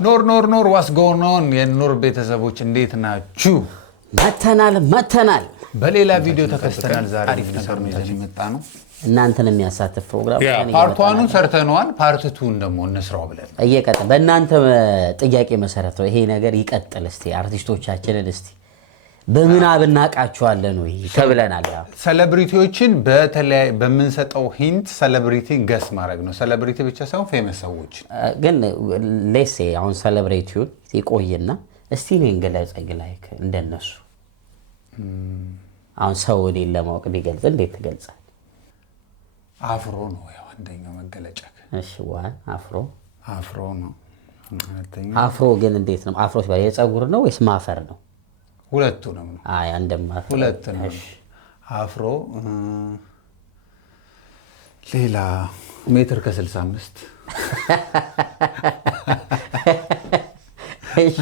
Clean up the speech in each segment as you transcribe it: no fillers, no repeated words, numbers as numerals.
ኖር ዋስ ጎን ኦን የኖር ቤተሰቦች እንዴት ናችሁ? መተናል በሌላ ቪዲዮ ተከስተናል። ዛሬ አሪፍ ነገር ነው ይዘን የመጣ ነው። እናንተን የሚያሳትፍ ፕሮግራም ፓርት 1ን ሰርተነዋል። ፓርት 2ን ደግሞ እንስራው ብለን እየቀጠለ በእናንተ ጥያቄ መሰረት ነው ይሄ ነገር ይቀጥል። እስቲ አርቲስቶቻችንን እስቲ በምናብ እናቃቸዋለን ወይ ተብለናል። ሴሌብሪቲዎችን በተለይ በመንሰጠው ሂንት ሴሌብሪቲ ገስ ማድረግ ነው። ሴሌብሪቲ ብቻ ሳይሆን ፌመስ ሰዎች ግን ሌሴ አሁን ሴሌብሪቲውን ይቆይና እስቲ ነው እንገለጸኝ ላይክ እንደነሱ አሁን ሰው እኔን ለማወቅ ቢገልጽ እንዴት ትገልጻለህ? አፍሮ ነው ያው አንደኛው መገለጫ። እሺ ዋን አፍሮ ነው። አፍሮ ግን እንዴት ነው? አፍሮ ሲባል የፀጉር ነው ወይስ ማፈር ነው? ሁለቱንም ነው። አይ አንደማ ሁለቱንም ነው። አፍሮ ሌላ ሜትር ከ65 እሺ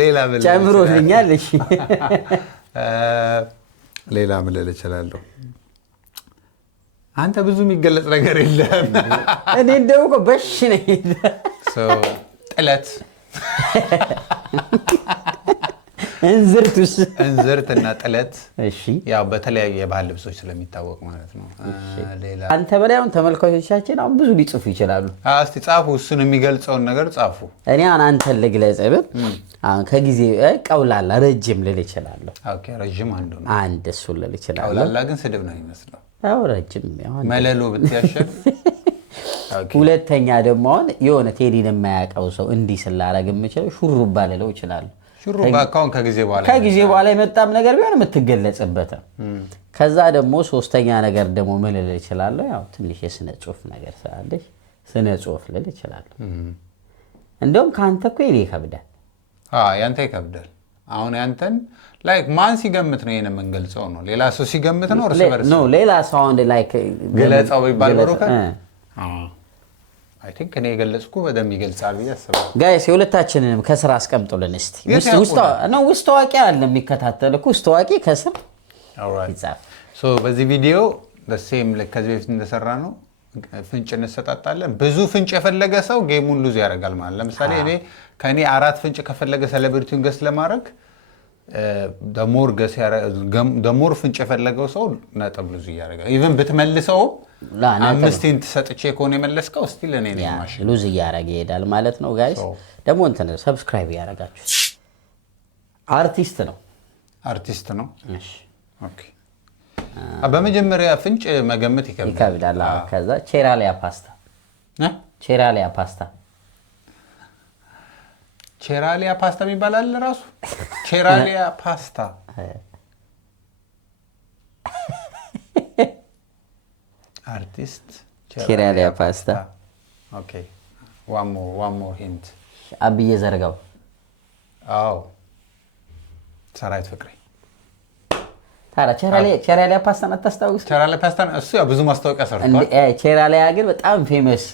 ሌላ ምን ጨምሮልኛል? እሺ ሌላ ምን ልል እችላለሁ? አንተ ብዙ የሚገለጽ ነገር የለም። እኔ እንደውቆ በሽ ነኝ። ጥለት እንዝርትና ጥለት። እሺ ያው በተለያዩ የባህል ልብሶች ስለሚታወቅ ማለት ነው። ሌላ አንተ በላይ አሁን ተመልካቾቻችን አሁን ብዙ ሊጽፉ ይችላሉ። እስቲ ጻፉ፣ እሱን የሚገልጸውን ነገር ጻፉ። እኔ አንተን ልግለጽ ብል አሁን ከጊዜ ቀውላላ ረጅም ልል እችላለሁ። ኦኬ ረጅም አንዱ ነው። አንድ እሱን ልል እችላለሁ። ቀውላላ ግን ስድብ ነው የሚመስለው። አዎ ረጅም መለሎ ብትያሸን። ሁለተኛ ደግሞ አሁን የሆነ ቴዲን የማያውቀው ሰው እንዲህ ስላረግ የምችለው ሹሩባ ልለው እችላለሁ። ሹሩባ አካውን ከጊዜ በኋላ የመጣም ነገር ቢሆን የምትገለጽበት። ከዛ ደግሞ ሶስተኛ ነገር ደግሞ ምን ልል እችላለሁ? ያው ትንሽ የስነ ጽሁፍ ነገር ስላለሽ ስነ ጽሁፍ ልል እችላለሁ። እንደውም ከአንተ እኮ የኔ ይከብዳል። ያንተ ይከብዳል። አሁን ያንተን ላይክ ማን ሲገምት ነው ይሄን የምንገልጸው ነው? ሌላ ሰው ሲገምት ነው እርስ በርስ ነው? ሌላ ሰው አንድ ላይክ ገለጻው ይባል በሮከ አይ ቲንክ እኔ የገለጽኩ በደንብ ይገልጻል ብዬ አስባለሁ። ጋይስ የሁለታችንንም ከስር አስቀምጡልን እስቲ። ውስጥ ታዋቂ አለ የሚከታተል እኮ ውስጥ ታዋቂ ከስር ይጻፍ። ሶ በዚህ ቪዲዮ ለሴም ከዚህ በፊት እንደሰራ ነው ፍንጭ እንሰጣጣለን። ብዙ ፍንጭ የፈለገ ሰው ጌሙን ሉዝ ያደርጋል ማለት። ለምሳሌ እኔ ከኔ 4 ፍንጭ ከፈለገ ሴሌብሪቲውን ገስ ለማድረግ ደሞር ፍንጭ የፈለገው ሰው ነጥብ ሉዝ እያደረጋል። ኢቭን ብትመልሰው 5 ሂንት ሰጥቼ ከሆነ የመለስከው ስቲል እኔ ነኝ ማሽን ሉዝ እያደረገ ይሄዳል ማለት ነው። ጋይስ ደግሞ እንትን ሰብስክራይብ ያደርጋችሁ። አርቲስት ነው። እሺ ኦኬ። በመጀመሪያ ፍንጭ መገመት ይከብዳል። ከዛ ቼራሊያ ፓስታ የሚባል አለ ራሱ ቼራሊያ ፓስታ። አርቲስት ቼራሊያ ፓስታ። ኦኬ ዋን ሞር ሂንት። አብዬ ዘርጋው። አዎ ሰራዊት ፍቅሬ። ቼራሊያ ፓስታን አታስታውስ? ቼራሊያ ፓስታን እሱ ያው ብዙ ማስታወቂያ ሰርቷል። ቼራሊያ ግን በጣም ፌመስ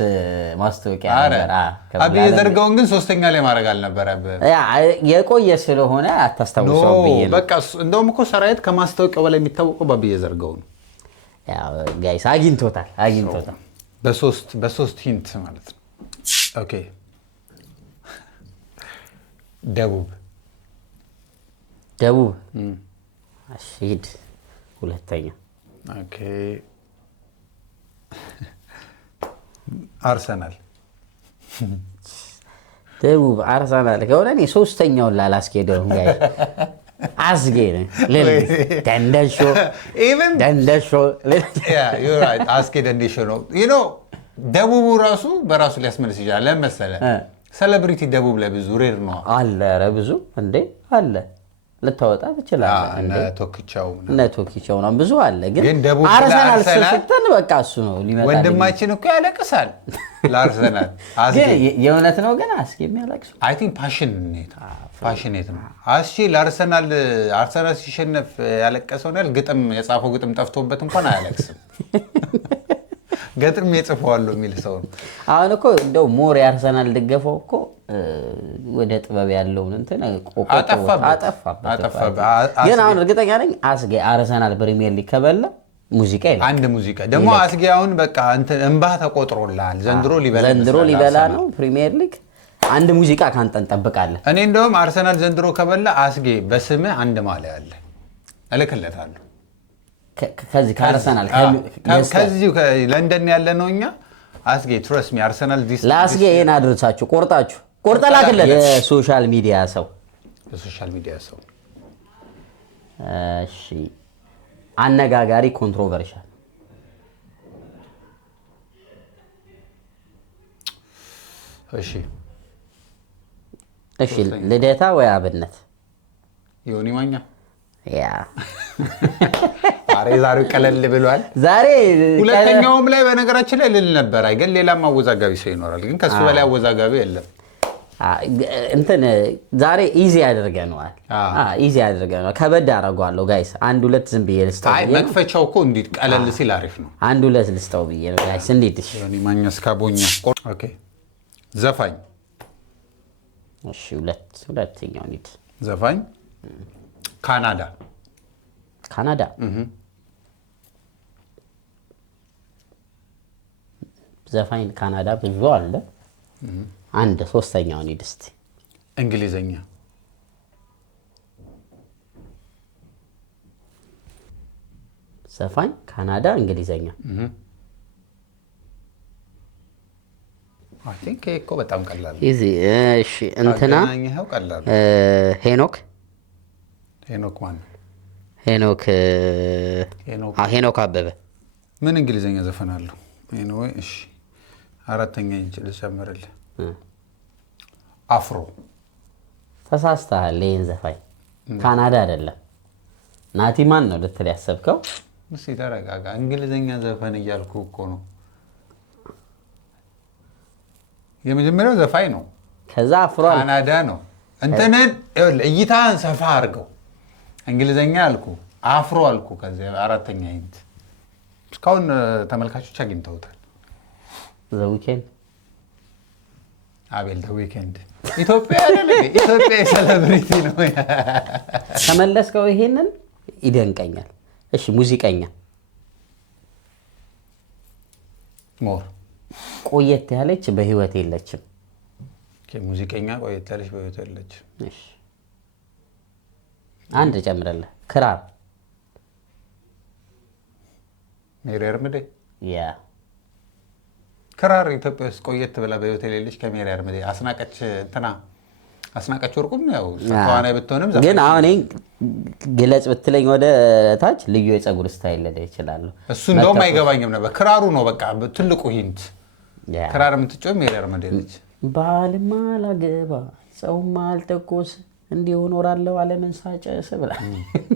ማስታወቂያ ነበር። አብዬ ዘርጋውን ግን ሶስተኛ ላይ ማድረግ አልነበረብህም። የቆየ ስለሆነ አታስታውሰው ብዬ ነው። በቃ እንደውም እኮ ሰራዊት ከማስታወቂያው በላይ የሚታወቀው በአብዬ ዘርጋው ነው። ያው ጋይስ አግኝቶታል። በሶስት ሂንት ማለት ነው። ኦኬ ደቡብ ሂድ። ሁለተኛ ኦኬ አርሰናል። ደቡብ አርሰናል ከሆነ እኔ ሶስተኛውን ላላስኬደውም ጋይስ አስጌ ነው ደንደሾ አስጌ ደንደሾ ነው። ደቡቡ ራሱ በራሱ ሊያስመልስ ይችላል። ለምን መሰለህ? ሴሌብሪቲ ደቡብ ላይ ብዙ ሬር ነው አለ። ኧረ ብዙ እንዴ አለ። ልታወጣ ትችላለህ። እነ ቶኪቻው ነው ብዙ አለ። ግን አርሰናል ስትል በቃ እሱ ነው ሊመጣ። ወንድማችን እኮ ያለቅሳል ለአርሰናል። ግን የእውነት ነው። ግን አስጌ የሚያለቅሰው አይ ቲንክ ፓሽኔት ነው። ለአርሰናል ሲሸነፍ ያለቀሰው ነው። ግጥም የጻፈው ግጥም ጠፍቶበት እንኳን አያለቅስም። ገጥም የጽፈዋለሁ የሚል ሰው ነው። አሁን እኮ እንደው ሞር የአርሰናል ድገፈው እኮ ወደ ጥበብ ያለውን እንትን አጠፋበት። ግን አሁን እርግጠኛ ነኝ አስጌ አርሰናል ፕሪሚየር ሊግ ከበላ ሙዚቃ ይላል። አንድ ሙዚቃ ደግሞ አስጌ አሁን በቃ እንትን እንባ ተቆጥሮላል። ዘንድሮ ሊበላ ነው ፕሪሚየር ሊግ። አንድ ሙዚቃ ካንተ እንጠብቃለን። እኔ እንደውም አርሰናል ዘንድሮ ከበላ አስጌ በስምህ አንድ ማሊያ አለ እልክለታለሁ። ከዚህ ከአርሰናል ከዚሁ ለንደን ያለ ነው እኛ። አስጌ ትረስት ሚ አርሰናል ለአስጌ ይሄን አድርሳችሁ ቆርጠ ላክለት። የሶሻል ሚዲያ ሰው እሺ። አነጋጋሪ ኮንትሮቨርሻል እሺ ልደታ ወይ አብነት? ዮኒ ማኛ ያ ዛሬው ቀለል ብሏል። ዛሬ ሁለተኛውም ላይ በነገራችን ላይ ልል ነበር አይገል ሌላም አወዛጋቢ ሰው ይኖራል፣ ግን ከሱ በላይ አወዛጋቢ የለም። እንትን ዛሬ ኢዚ ያደርገናል። ኢዚ ያደርገናል። ከበድ አደርገዋለሁ ጋይስ። አንድ ሁለት ዝም ብዬ ልስጠው። አይ መክፈቻው እኮ እንዴት ቀለል ሲል አሪፍ ነው። አንድ ሁለት ልስጠው ብዬ ነው ጋይስ። እንዴት እሺ ዮኒ ማኛ እስካቦኛ ኦኬ። ዘፋኝ እሺ ሁለተኛው ኒድ ዘፋኝ ካናዳ ዘፋኝ ካናዳ ብዙ አለ። አንድ ሶስተኛው ኒድ እስቲ እንግሊዘኛ ዘፋኝ ካናዳ እንግሊዘኛ አይ ቲንክ እኮ በጣም ቀላል ኢዚ። እሺ እንትና ሄኖክ ማን? ሄኖክ አበበ ምን እንግሊዘኛ ዘፈን አለው? ኤኒዌይ እሺ አራተኛ እንጂ ልጨምርልህ። አፍሮ ተሳስተሃል። ይሄን ዘፋኝ ካናዳ አይደለም። ናቲ ማን ነው ልትል ያሰብከው? እስኪ ተረጋጋ። እንግሊዘኛ ዘፈን እያልኩ እኮ ነው። የመጀመሪያው ዘፋኝ ነው። ከዛ አፍሮ ካናዳ ነው። እንትንን እይታን ሰፋ አድርገው። እንግሊዘኛ አልኩ፣ አፍሮ አልኩ። ከዚያ አራተኛ አይንት እስካሁን ተመልካቾች አግኝተውታል። ዘ ዊኬንድ አቤል ዘ ዊኬንድ ኢትዮጵያ ሴሌብሪቲ ነው። ተመለስከው። ይሄንን ይደንቀኛል። እሺ ሙዚቀኛ ሞር ቆየት ያለች በህይወት የለችም። ሙዚቀኛ ቆየት ያለች በህይወት የለችም። እሺ አንድ ጨምረልህ። ክራር ሜሪ አርምዴ። ያ ክራር ኢትዮጵያ ውስጥ ቆየት ብላ በህይወት የሌለች ከሜሪ አርምዴ አስናቀች ወርቁም ያው ተዋናይ ብትሆንም ግን አሁን ግለጽ ብትለኝ ወደ ታች ልዩ የፀጉር ስታይል ለደ ይችላል። እሱ እንደውም አይገባኝም ነበር። ክራሩ ነው በቃ ትልቁ ሂንት። ክራር የምትጮህ ሜሪ አርምዴ ነች። ባልማ ላገባ ሰውማ አልተኮስ እንዲሁ እኖራለሁ ዓለምን ሳጨስ ብላ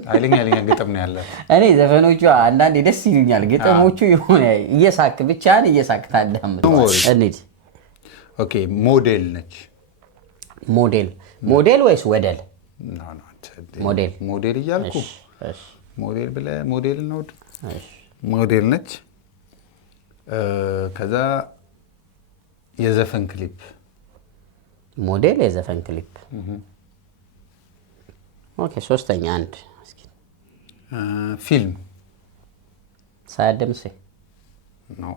ኃይለኛ ግጥም ነው ያለ። እኔ ዘፈኖቹ አንዳንዴ ደስ ይሉኛል። ግጥሞቹ የሆነ እየሳክ ብቻህን እየሳክ ታዳምጠዋል። እንሂድ። ኦኬ ሞዴል ነች። ሞዴል ወይስ ወደል? ሞዴል እያልኩ ሞዴል ብለህ ሞዴል ነው። ሞዴል ነች። ከዛ የዘፈን ክሊፕ ሞዴል የዘፈን ክሊፕ ኦኬ። ሶስተኛ አንድ ፊልም ሳያደምሴ ነው።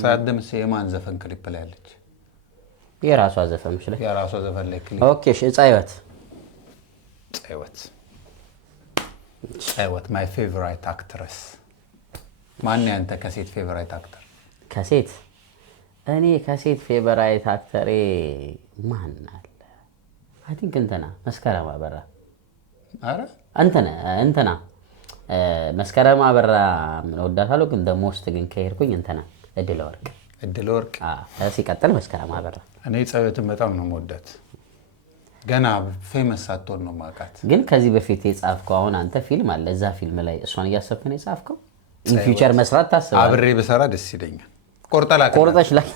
ሳያደምሴ የማን ዘፈን ክሊፕ ላይ ያለች? የራሷ ዘፈን ይችላል። የራሷ ዘፈን ላይ ክሊፕ ኦኬ። እሺ ጻይወት ማይ ፌቨራይት አክትረስ። ማን ያንተ ከሴት ፌቨራይት አክተር? ከሴት እኔ ከሴት ፌቨራይት አክተሬ ማን አለ? አይ ቲንክ እንትና መስከረም አበራ። አረ እንትና መስከረም አበራ ምን ወዳታለሁ፣ ግን ደሞስት ግን ከሄድኩኝ እንትና እድለ ወርቅ። ሲቀጥል መስከረም አበራ። እኔ ጸሎትን በጣም ነው የምወዳት። ገና ፌመስ ሳትሆን ነው የማውቃት። ግን ከዚህ በፊት የጻፍከው አሁን አንተ ፊልም አለ፣ እዛ ፊልም ላይ እሷን እያሰብክ ነው የጻፍከው? ኢን ፊውቸር መስራት ታስባለህ? አብሬ በሰራ ደስ ይለኛል። ቆርጠሽ ላይ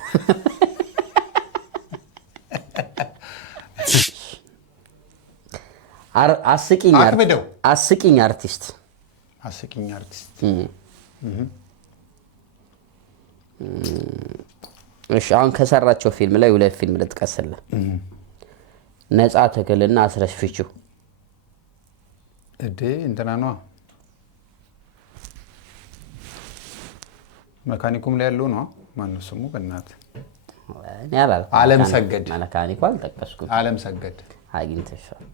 አስቂኝ አርቲስት እሺ አሁን ከሰራቸው ፊልም ላይ ሁለት ፊልም ልጥቀስልህ። ነፃ ትግልና አስረሽ ፍቺው። እንትና ነው መካኒኩም ላይ ያለው ነው። ማነው ስሙ በእናትህ? እኔ አላልኩም። አለም ሰገድ መካኒኩ አልጠቀስኩም። አለም ሰገድ አግኝተሻል።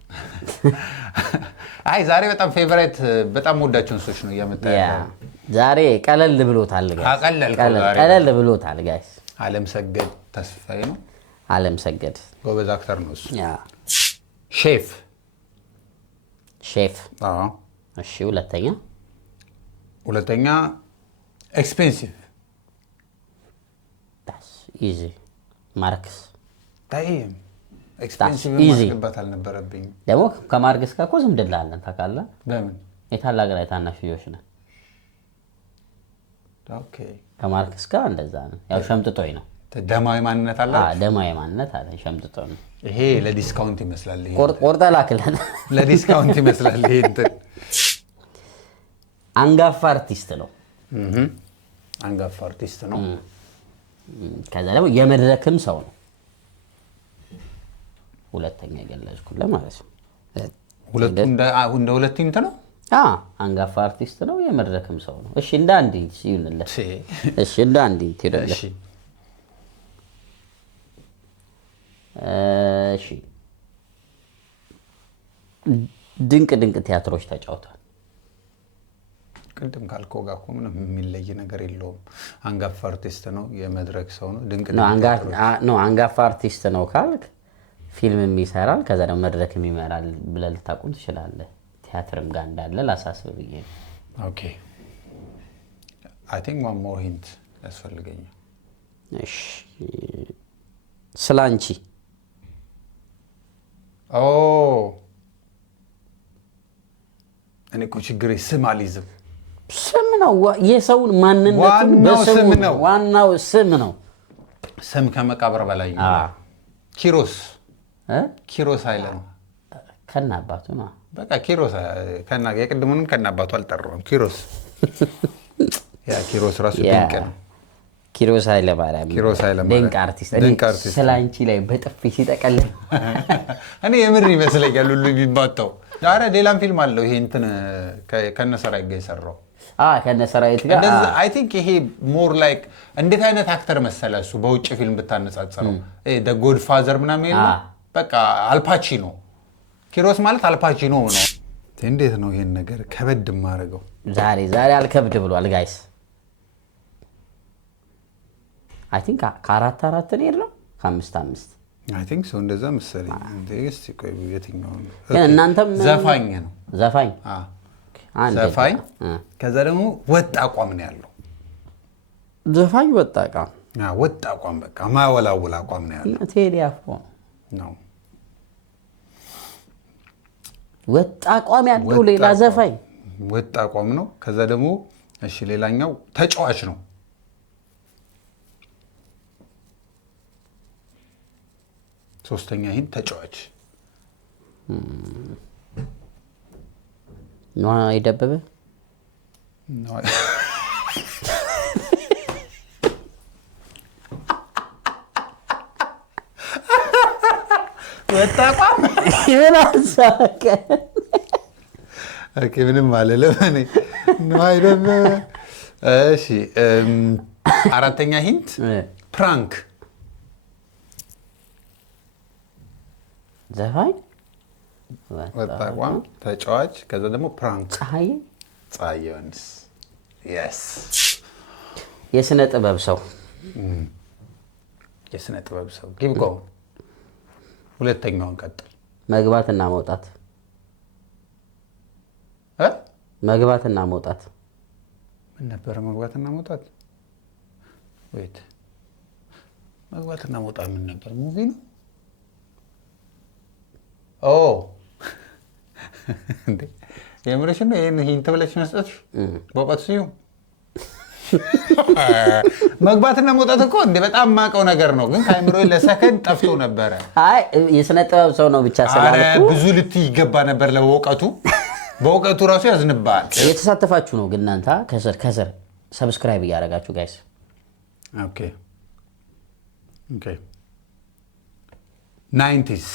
አይ ዛሬ በጣም ፌቨራይት በጣም ወዳቸውን ሰዎች ነው እያመጣ ያለው። ዛሬ ቀለል ብሎታል ጋይስ። ቀለል ብሎታል ጋይስ። አለም ሰገድ ተስፋዬ ነው። አለም ሰገድ ጎበዝ አክተር ነው እሱ። ሼፍ አዎ። እሺ ሁለተኛ ኤክስፔንሲቭ ኢዚ ማርክስ ታይም ኤክስፔንሲቭ ማስገባት አልነበረብኝም። ደግሞ ከማርክስ ጋር እኮ ዝምድና አለን ታውቃለህ። በምን የታላቅ ላይ ታናሽ ልጆች ነን። ኦኬ ከማርክስ ጋር እንደዛ ነው። ያው ሸምጥጦኝ ነው። ደማዊ ማንነት አለ። ደማዊ ማንነት አለ። ሸምጥጦኝ ነው። ይሄ ለዲስካውንት ይመስላል። ይሄ ቆርጠ ላክለን ለዲስካውንት ይመስላል። ይሄ እንትን አንጋፋ አርቲስት ነው። አንጋፋ አርቲስት ነው። ከዛ ደግሞ የመድረክም ሰው ነው። ሁለተኛ የገለጽኩልህ ማለት ነው። ሁለቱ እንደ ሁለት ቲምት ነው። አንጋፋ አርቲስት ነው፣ የመድረክም ሰው ነው። እሺ እንደ አንድ ይሁንልህ። እሺ እንደ አንድ ይሁንልህ። እሺ ድንቅ ቲያትሮች ተጫውቷል። ቅድም ካልከው ጋር እኮ ምንም የሚለይ ነገር የለውም። አንጋፋ አርቲስት ነው፣ የመድረክ ሰው ነው። ድንቅ አንጋፋ አርቲስት ነው ካልክ ፊልምም ይሰራል፣ ከዛ ደግሞ መድረክም ይመራል ብለህ ልታቁም ትችላለህ። ቲያትርም ጋር እንዳለ ላሳስብ ብዬ ነው። ኦኬ አይ ቲንክ ዋን ሞር ሂንት ያስፈልገኛል። እሺ ስላንቺ እኔ እኮ ችግሬ ስም አልይዝም። ስም ነው የሰውን ማንነቱን በስሙ ነው። ዋናው ስም ነው። ስም ከመቃብር በላይ ነው። ኪሮስ ኃይለ ነው። ከናባቱ ነው። በቃ ኪሮስ የቅድሙንም ከናባቱ አልጠራውም። ኪሮስ ራሱ ድንቅ ነው። ኪሮስ ኃይለ ማርያም ድንቅ አርቲስት። ስላንቺ ላይ በጥፊ ሲጠቀልል እኔ የምር ይመስለኛል ሁሉ የሚባጣው። ኧረ ሌላም ፊልም አለው ይሄ እንትን ከነሰራዊት ጋር የሰራው ከነሰራዊት ጋር አይ ቲንክ ይሄ ሞር ላይክ እንዴት አይነት አክተር መሰለ እሱ በውጭ ፊልም ብታነጻጽረው ደ ጎድ ፋዘር ምናምን የለ በቃ አልፓቺኖ። ኪሮስ ማለት አልፓቺኖ ነው። እንዴት ነው ይሄን ነገር ከበድ የማደርገው? ዛሬ አልከብድ ብሏል ጋይስ። አይ ቲንክ ከአራት ነው የለው ከአምስት አይ ቲንክ ሰው እንደዛ መሰለኝ። እስቲ ቆይ የትኛው ነው? ግን እናንተም ዘፋኝ ነው። ዘፋኝ ከዛ ደግሞ ወጥ አቋም ነው ያለው። ዘፋኝ ወጥ አቋም በቃ ማወላወል አቋም ነው ያለው። ቴዲ አፍሮ ነው ወጥ አቋም ያለው። ሌላ ዘፋኝ ወጥ አቋም ነው። ከዛ ደግሞ እሺ ሌላኛው ተጫዋች ነው። ሶስተኛ ይሄን ተጫዋች ነው አይደበበ ነው ወጣቋም ይላሳከ ኦኬ ምንም አለለም እኔ ነው አይደበበ። እሺ አራተኛ ሂንት ፕራንክ ዘፋኝ ወጣቋም ተጫዋች ከዛ ደግሞ ፕራንክ ፀሐይ ዮሐንስ የስ የስነ ጥበብ ሰው ጊቭ ጎ ሁለተኛውን ቀጥል። መግባትና መውጣት ምን ነበር? መግባትና መውጣት ወይት መግባትና መውጣት ምን ነበር? ሙቪ ነው። እንዴ የምርሽ ነው? ይሄን ሂንት ብለሽ መስጠትሽ በእውቀቱ ሲሆን መግባትና መውጣት እኮ እንደ በጣም የማውቀው ነገር ነው፣ ግን ከአእምሮዬ ለሰከንድ ጠፍቶ ነበረ። አይ የስነ ጥበብ ሰው ነው ብቻ ስላልኩ ብዙ ልትይ ይገባ ነበር። በእውቀቱ ራሱ ያዝንባል። የተሳተፋችሁ ነው ግን እናንተ ከስር ሰብስክራይብ እያደረጋችሁ ጋይስ። ኦኬ 90s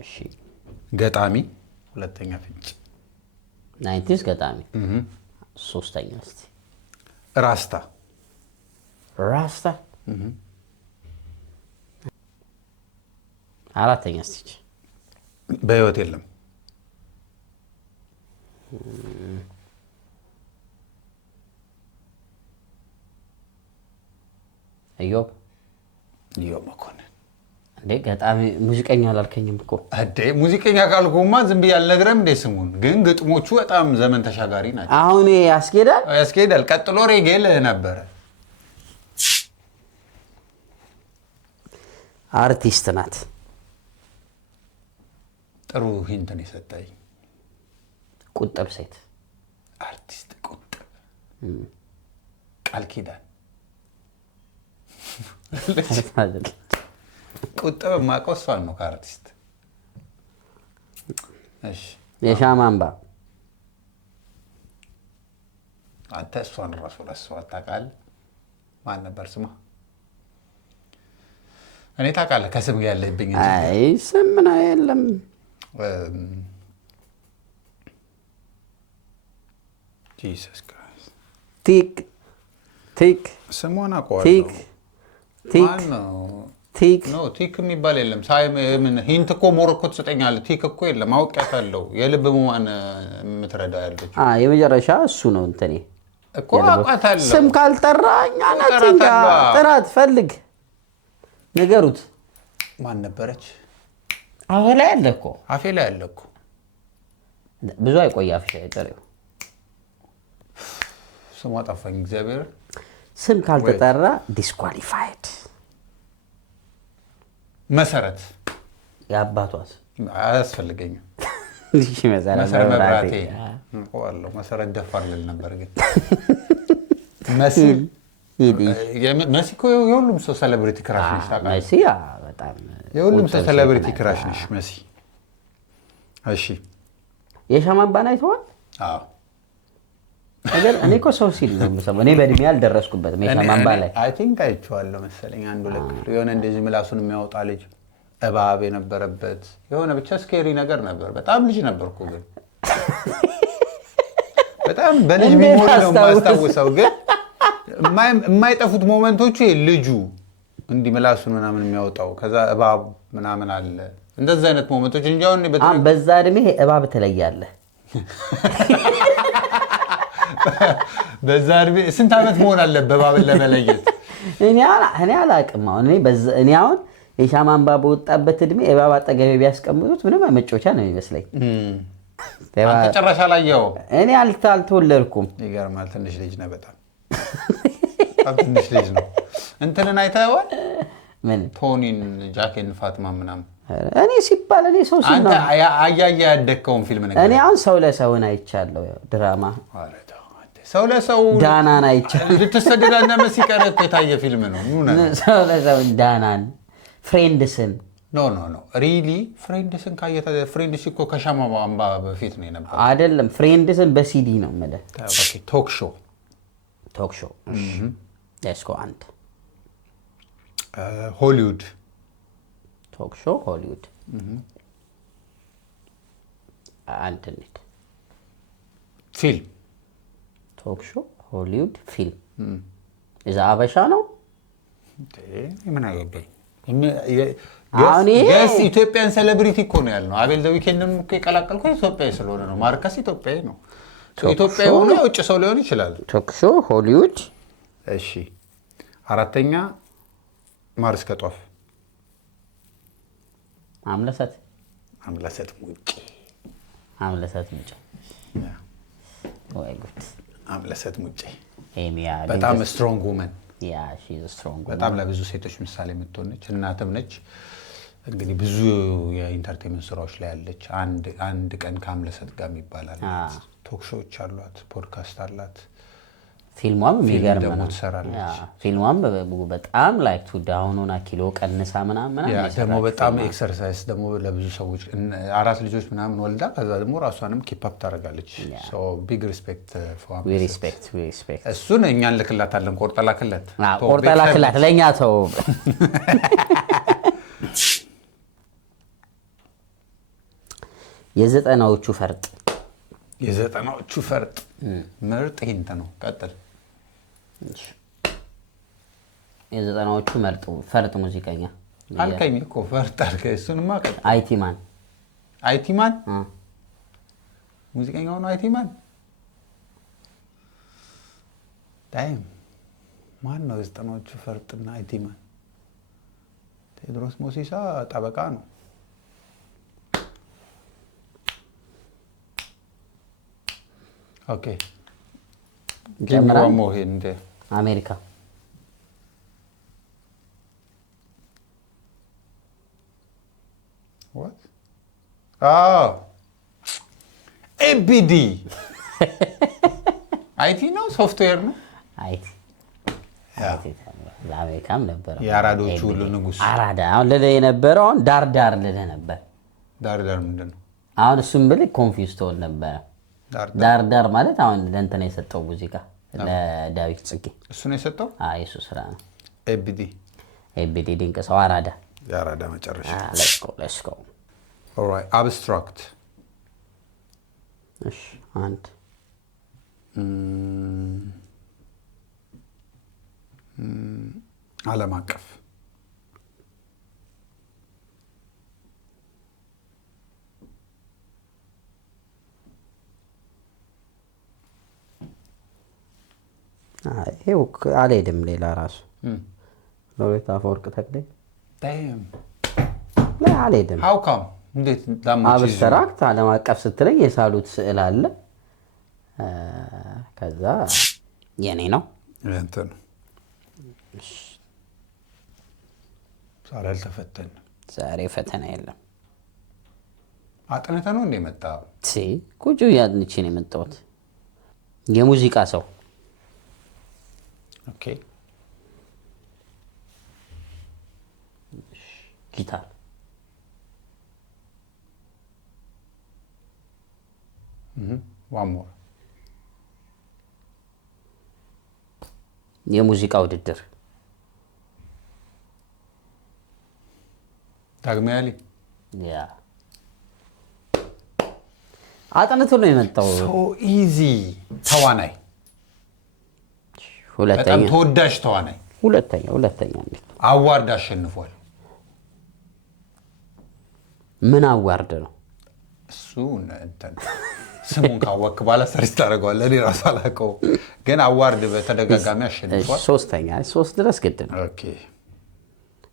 እሺ ገጣሚ ሁለተኛ ፍንጭ 90s ገጣሚ ሶስተኛ እስቲ ራስታ ራስታ አራተኛ ስቲች በህይወት የለም። ኢዮብ መኮንን እንዴ ገጣሚ ሙዚቀኛ አላልከኝም እኮ እንዴ? ሙዚቀኛ ካልኩማ ዝም ብዬ አልነግረም እንዴ ስሙን። ግን ግጥሞቹ በጣም ዘመን ተሻጋሪ ናቸው። አሁን ያስኬዳል። ቀጥሎ ሬጌል ነበረ። አርቲስት ናት። ጥሩ ሂንትን የሰጠኝ ቁጥብ ሴት አርቲስት ቁጥብ ቃል ኪዳን ቁጥብ የማውቀው እሷን ነው ከአርቲስት። እሺ የሻማ አምባ አንተ እሷን ራሱ ታውቃለህ? ማን ነበር ስማ? እኔ ታውቃለህ ከስም ጋር ያለብኝ እንጂ አይ ስም ነው የለም። ጂሰስ ክራይስት ቲክ ቲክ ስሟን አውቀዋለሁ። ቲክ ቲክ ማን ነው? ቲክ ኖ ቲክ የሚባል የለም። ምን ሂንት እኮ ሞሮኮ ትሰጠኛለህ። ቲክ እኮ የለም። አውቄያታለሁ። የልብ ህሙማን የምትረዳ ያለች የመጨረሻ እሱ ነው እንትኔ እኮ አውቃታለሁ። ስም ካልጠራኝ አናትንጋ ጥራት ፈልግ ንገሩት። ማን ነበረች? አፌ ላይ አለ እኮ አፌ ላይ አለ እኮ ብዙ አይቆይ አፍሽ አይጠሪው ስሟ ጠፋኝ። እግዚአብሔር ስም ካልተጠራ ዲስኳሊፋይድ። መሰረት የአባቷስ አያስፈልገኝም። እሺ መሰረት መብራቴ ዋለው መሰረት ደፋር ልል ነበር ግን መሲ እኮ የሁሉም ሰው ሴሌብሪቲ ክራሽ ነሽ ታውቃለህ። መሲ በጣም የሁሉም ሰው ሴሌብሪቲ ክራሽ ነሽ መሲ። እሺ የሻማ አምባን አይተዋል? አዎ ነገር እኔ እኮ ሰው ሲል ነው የምሰማው። እኔ በእድሜ አልደረስኩበትም። የሻማ አምባ ላይ አይ ቲንክ አይቼዋለሁ መሰለኝ አንዱ ለክፍል የሆነ እንደዚህ ምላሱን የሚያወጣ ልጅ እባብ የነበረበት የሆነ ብቻ ስኬሪ ነገር ነበር። በጣም ልጅ ነበርኩ ግን በጣም በልጅ ሚሞሪ ነው የማስታውሰው። ግን የማይጠፉት ሞመንቶቹ ልጁ እንዲህ ምላሱን ምናምን የሚያወጣው ከዛ እባብ ምናምን አለ እንደዛ አይነት ሞመንቶች እንጂ አሁን በዛ እድሜ እባብ ትለያለህ። በዛ እድሜ ስንት ዓመት መሆን አለበት እባብን ለመለየት? እኔ አላቅም። እኔ አሁን የሻማ አምባ በወጣበት እድሜ እባብ አጠገቤ ቢያስቀምጡት ምንም መጫወቻ ነው የሚመስለኝ። አንተ ጭራሽ አላየኸው? እኔ አልተወለድኩም። ይገርማል። ትንሽ ልጅ ነህ በጣም ትንሽ ልጅ ነው። እንትንን አይተኸዋል? ምን ቶኒን ጃኬን ፋጥማ ምናምን እኔ ሲባል እኔ ሰው ሲል ነው አያያ ያደግከውን ፊልም ነገር እኔ አሁን ሰው ለሰውን አይቻለሁ። ድራማ ሰው ለሰው ዳናን አይቻለሁ። ልትሰደድ እና መሲቀር እኮ የታየ ፊልም ነው። ሰው ለሰው ዳናን ፍሬንድስን ኖ ሪሊ ፍሬንድስን ካየተ ፍሬንድስ እኮ ከሻማ አምባ በፊት ነው የነበረው አይደለም። ፍሬንድስን በሲዲ ነው የምልህ። ቶክ ሾው ሌትስ ጎ አንድ ሆሊውድ ቶክ ሾው ሆሊውድ አንድ እንሂድ። ፊልም ቶክ ሾው ሆሊውድ ፊልም እዛ አበሻ ነው። ምን አገባኝ ገስ ኢትዮጵያን ሴሌብሪቲ እኮ ነው ያልነው። አቤል ዘ ዊኬንድን እኮ የቀላቀልኩት ኢትዮጵያዊ ስለሆነ ነው። ማርከስ ኢትዮጵያዊ ነው። ኢትዮጵያዊ ሆኖ የውጭ ሰው ሊሆን ይችላል። ቶክ ሾው ሆሊውድ። እሺ አራተኛ ማር እስከ ጧፍ አምለሰት ሙጬ ወይ ጉድ አምለሰት ሙጬ ኤሚያ በጣም ስትሮንግ ውመን በጣም በጣም ለብዙ ሴቶች ምሳሌ የምትሆነች እናትም ነች። እንግዲህ ብዙ የኢንተርቴንመንት ስራዎች ላይ ያለች አንድ ቀን ከአምለሰት ጋር ይባላል። ቶክ ሾዎች አሏት፣ ፖድካስት አላት። ፊልሟም የሚገርም ደግሞ ነው። ትሰራለች። ፊልሟም በጣም ላይክ ቱ ዳውኑና ኪሎ ቀንሳ ምናምን ደግሞ በጣም ኤክሰርሳይዝ ደግሞ ለብዙ ሰዎች 4 ልጆች ምናምን ወልዳ ከዛ ደግሞ ራሷንም ኪፕ አፕ ታደርጋለች። ሶ ቢግ ሪስፔክት ዊ ሪስፔክት እሱን እኛ እንልክላታለን። ቆርጠ ላክላት ለእኛ ተው። የዘጠናዎቹ ፈርጥ ምርጥ ሂንት ነው። ቀጥል። የዘጠናዎቹ ፈርጥ ሙዚቀኛ አልከኝ እኮ ፈርጥ አልከኝ። እሱንማ አይቲማን አይቲማን ሙዚቀኛው ነው። አይቲማን ዳይም ማን ነው? የዘጠናዎቹ ፈርጥና አይቲማን ቴዎድሮስ ሞሲሳ ጠበቃ ነው። ኦኬ ጀምራሞ እንደ አሜሪካ what ኤቢዲ አይቲ ነው ሶፍትዌር ነው። አይቲ ለአሜሪካም ነበረ የአራዶቹ ሁሉ ንጉስ አራዳ። አሁን ልልህ የነበረው አሁን ዳርዳር ልልህ ነበር። ዳርዳር ምንድን ነው? አሁን እሱም ብልህ ኮንፊውዝ ትሆን ነበረ። ዳርዳር ማለት አሁን ለእንትና የሰጠው ሙዚቃ ለዳዊት ጽጌ እሱ ነው የሰጠው። የእሱ ስራ ነው። ኤቢዲ ድንቅ ሰው አራዳ የአራዳ መጨረሻ። let's go ኦልራይት አብስትራክት እሺ አንድ ዓለም አቀፍ ይሄው አልሄድም። ሌላ ራሱ ሎሬት አፈወርቅ ተክሌ ላይ አልሄድም። how come እንዴት አብስትራክት ዓለም አቀፍ ስትለኝ የሳሉት ስዕል አለ። ከዛ የኔ ነው እንትን ዛሬ አልተፈተንም። ዛሬ ፈተና የለም። አጥንተህ ነው እንደ መጣው ቁጭ ያንቺ ነው የመጣሁት። የሙዚቃ ሰው ኦኬ ጊታር one more የሙዚቃ ውድድር ዳግማያሊ ያ አጥንቶ ነው የመጣው። ሶ ኢዚ ተዋናይ በጣም ተወዳጅ ተዋናይ ሁለተኛ አዋርድ አሸንፏል። ምን አዋርድ ነው እሱ? እንትን ስሙን ካወቅክ በኋላ ሰርች ታደርገዋለህ። እኔ እራሱ አላውቀውም፣ ግን አዋርድ በተደጋጋሚ አሸንፏል። ሶስት ድረስ ግድ ነው። ኦኬ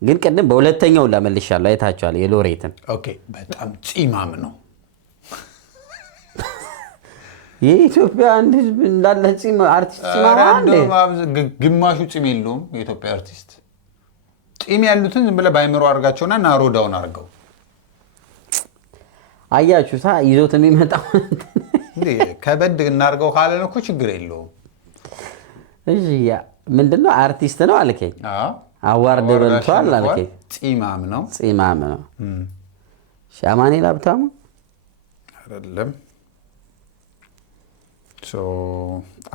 ግን ቅድም በሁለተኛው ላመልሻለሁ። አይታችኋል የሎሬትን። ኦኬ በጣም ፂማም ነው። የኢትዮጵያ አንድ ህዝብ እንዳለ አርቲስት ፂማም አንዴ ግማሹ ፂም የለውም። የኢትዮጵያ አርቲስት ፂም ያሉትን ዝም ብለህ ባይምሮ አድርጋቸውና ናሮዳውን አድርገው አያችሁታ ይዞት የሚመጣው ከበድ እናድርገው ካለን እኮ ችግር የለውም። እሺ ምንድነው አርቲስት ነው አልከኝ? አዋርድ በልቷል አልከኝ? ፂማም ነው። ሻማኔል ሀብታሙ አይደለም።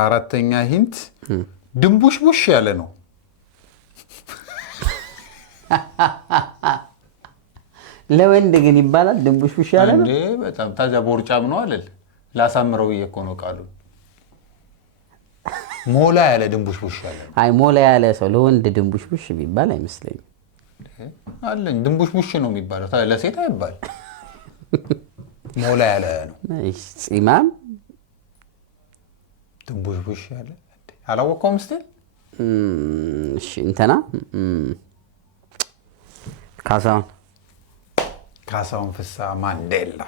አራተኛ ሂንት ድንቡሽቡሽ ያለ ነው። ለወንድ ግን ይባላል ድንቡሽቡሽ ያለ ነው እንዴ? በጣም ታዲያ ቦርጫም ነው አይደል? ላሳምረው ብዬ እኮ ነው ቃሉ። ሞላ ያለ ድንቡሽቡሽ ያለ ነው። አይ ሞላ ያለ ሰው ለወንድ ድንቡሽቡሽ ቢባል አይመስለኝም። አለኝ ድንቡሽቡሽ ነው የሚባለው። ታዲያ ለሴት አይባል። ሞላ ያለ ነው። ፂማም ድንቡሽቡሽ ያለ አላወቀውም ስትል እሺ እንትና ካሳሁን ፍስሐ ማንዴላ።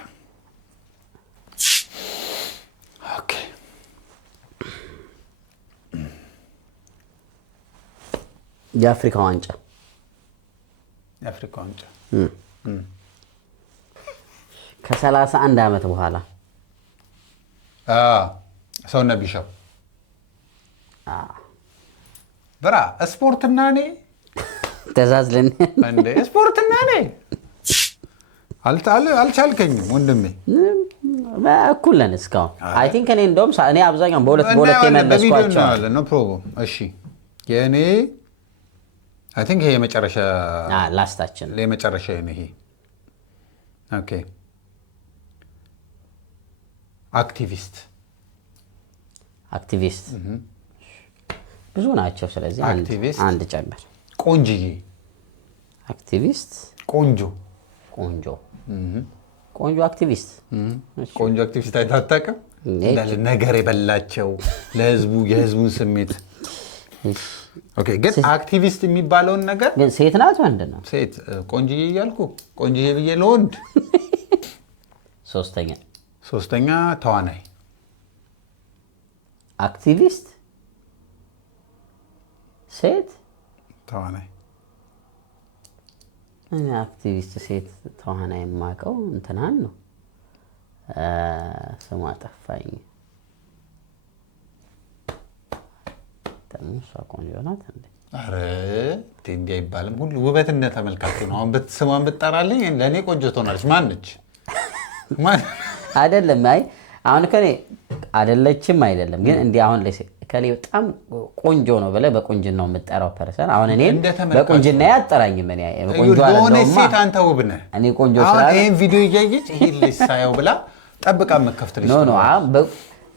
ኦኬ የአፍሪካ ዋንጫ ከ31 ዓመት በኋላ ሰውነት ቢሻው ብራ ስፖርትና እኔ ተዛዝለን እንደ ስፖርትና እኔ አልቻልከኝም ወንድሜ። እኩል ነን እስካሁን። አይ ቲንክ እኔ እንደውም እኔ አብዛኛው በሁለት የመለስኳቸው ኖ ፕሮብለም። እሺ የእኔ አይ ቲንክ ይሄ የመጨረሻ ላስታችን የመጨረሻ ይሄ ኦኬ አክቲቪስት ብዙ ናቸው። ስለዚህ አንድ ጨምር። ቆንጅዬ አክቲቪስት ቆንጆ አክቲቪስት ቆንጆ አክቲቪስት አይታጠቅም እንዳለ ነገር የበላቸው የህዝቡን ስሜት ኦኬ። ግን አክቲቪስት የሚባለውን ነገር ግን ሴት ናት ወንድ ነው? ሴት ቆንጅዬ እያልኩ ቆንጅዬ ብዬ ለወንድ። ሶስተኛ ተዋናይ አክቲቪስት ሴት ተዋናይ እኔ አክቲቪስት ሴት ተዋናይ የማውቀው እንትናን ነው። ስሟ ጠፋኝ። እሷ ቆንጆ ናት እንዴ? ኧረ እንዲህ አይባልም። ሁሉ ውበት እንደ ተመልካቹ ነው። አሁን ስሟን ብትጠራልኝ ለእኔ ቆንጆ ትሆናለች። ማነች? አይደለም አይ አሁን ከኔ አይደለችም አይደለም ግን እንዲህ አሁን ከኔ በጣም ቆንጆ ነው ብለህ በቁንጅና ነው የምጠራው ፐርሰን አሁን እኔ በቁንጅና ያጠራኝም እኔ ቆንጆ አይደለም ሴት አንተ ውብ ነህ እኔ ቆንጆ ስራ አሁን ይሄን ቪዲዮ እያየች ይሄ ልሳየው ብላ ጠብቃ መከፍትልሽ ነው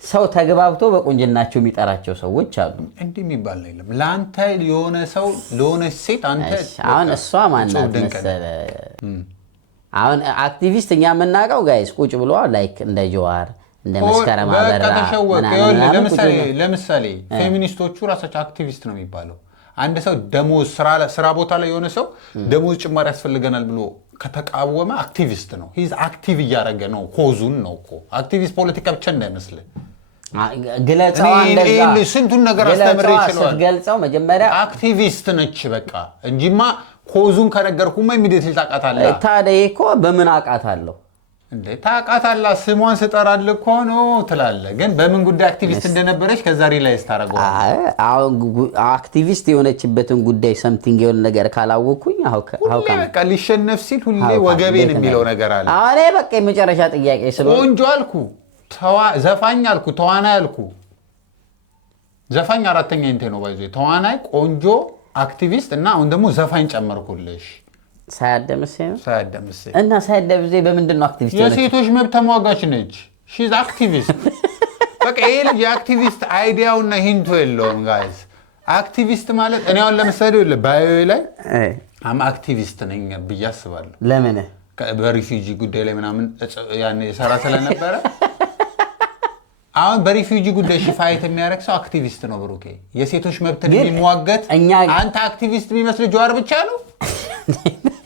ሰው ተግባብቶ በቁንጅናቸው የሚጠራቸው ሰዎች አሉ። እንዲህ የሚባል ነው የለም። ለአንተ የሆነ ሰው ለሆነ ሴት አንተ አሁን እሷ ማናት መሰለህ? አሁን አክቲቪስት እኛ የምናውቀው ጋይስ ቁጭ ብሎ ላይክ እንደ ጀዋር እንደ መስከረም አበራ ለምሳሌ ፌሚኒስቶቹ ራሳቸው አክቲቪስት ነው የሚባለው። አንድ ሰው ደሞዝ ስራ ቦታ ላይ የሆነ ሰው ደሞዝ ጭማሪ ያስፈልገናል ብሎ ከተቃወመ አክቲቪስት ነው። ሂዝ አክቲቭ እያደረገ ነው። ኮዙን ነው እኮ አክቲቪስት ፖለቲካ ብቻ እንዳይመስልህ። ግለጻው እንደዛ ስንቱን ነገር አስተምር ይችላል። ስትገልጸው መጀመሪያ አክቲቪስት ነች በቃ እንጂማ ኮዙን ከነገርኩማ ኢሚዲየትሊ ታውቃታለህ። ታዲያ እኮ በምን አውቃታለሁ እንዴ? ታውቃታለህ። ስሟን ስጠራልህ እኮ ነው ትላለህ። ግን በምን ጉዳይ አክቲቪስት እንደነበረች ከዛሬ ላይ ታረጋዋለህ። አሁን አክቲቪስት የሆነችበትን ጉዳይ ሰምቲንግ የሆነ ነገር ካላወኩኝ በቃ ሊሸነፍ ሲል ሁሌ ወገቤን የሚለው ነገር አለ። አሬ በቃ የመጨረሻ ጥያቄ ስለሆነ ቆንጆ አልኩ፣ ዘፋኝ አልኩ፣ ተዋናይ አልኩ። ዘፋኝ አራተኛ እንቴ ነው ባይዞ ተዋናይ፣ ቆንጆ፣ አክቲቪስት እና አሁን ደግሞ ዘፋኝ ጨመርኩልሽ። ሳያደምሴ እና ሳያደምሴ በምንድን ነው አክቲቪስት? የሴቶች መብት ተሟጋች ነች። ሺዝ አክቲቪስት። በቃ ይሄ ልጅ የአክቲቪስት አይዲያውና ሂንቱ የለውም ጋይስ። አክቲቪስት ማለት እኔ አሁን ለምሳሌ ባዮ ላይ አክቲቪስት ነኝ ብዬ አስባለሁ። ለምን? በሪፊውጂ ጉዳይ ላይ ምናምን ያን የሰራ ስለነበረ አሁን በሪፊውጂ ጉዳይ ፋይት የሚያደርግ ሰው አክቲቪስት ነው ብሩኬ። የሴቶች መብትን የሚሟገት አንተ አክቲቪስት የሚመስል ጀዋር ብቻ ነው።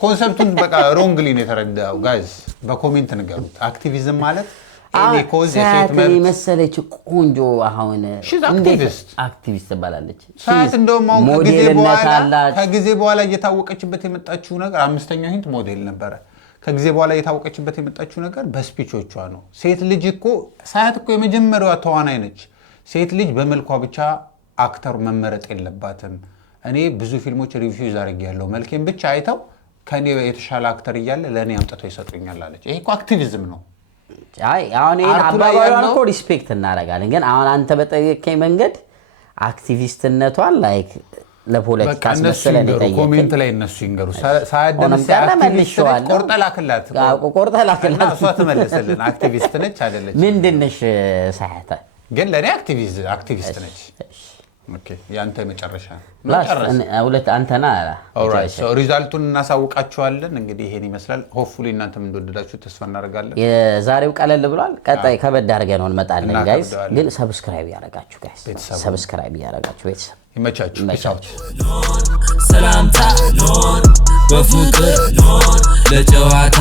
ኮንሰፕቱን በቃ ሮንግሊ ነው የተረዳው ጋይስ። በኮሜንት ንገሩት። አክቲቪዝም ማለት እኔ ኮዝ የሴት መብት መሰለች ቆንጆ አሁን አክቲቪስት ትባላለች። ሰዓት እንደውም አሁን ከጊዜ በኋላ እየታወቀችበት የመጣችው ነገር አምስተኛው ሂንት ሞዴል ነበረ። ከጊዜ በኋላ እየታወቀችበት የመጣችው ነገር በስፒቾቿ ነው። ሴት ልጅ እኮ ሰዓት እኮ የመጀመሪያዋ ተዋናይ ነች። ሴት ልጅ በመልኳ ብቻ አክተር መመረጥ የለባትም። እኔ ብዙ ፊልሞች ሪቪውዝ አድርጌያለሁ። መልኬን ብቻ አይተው ከኔ የተሻለ አክተር እያለ ለእኔ አምጥተው ይሰጡኛል አለች። ይሄ እኮ አክቲቪዝም ነው። አይ አሁን ይሄን አባባሏን እኮ ሪስፔክት እናደርጋለን። ግን አሁን አንተ በጠየቀኝ መንገድ አክቲቪስትነቷን ላይክ ለፖለቲካ አስመስለን ይጠይቅ። ኮሜንት ላይ እነሱ ይንገሩ። ሳያደምስ አክቲቪስት ቆርጠላክላት እሷ ትመልስልን። አክቲቪስት ነች አይደለች? ምንድነሽ ሳያታ? ግን ለእኔ አክቲቪስት ነች። ኦኬ ያንተ መጨረሻ ሁለት አንተና ኦልራይት ሶ ሪዛልቱን እናሳውቃችኋለን። እንግዲህ ይሄን ይመስላል። ሆፕፉሊ እናንተም እንደወደዳችሁ ተስፋ እናደርጋለን። የዛሬው ቀለል ብሏል። ቀጣይ ከበድ አድርገን እንመጣለን ጋይስ። ግን ሰብስክራይብ ያደርጋችሁ ጋይስ፣ ሰብስክራይብ ያደርጋችሁ ቤተሰብ ይመቻችሁ። ሰላምታ በፍቅር ለጨዋታ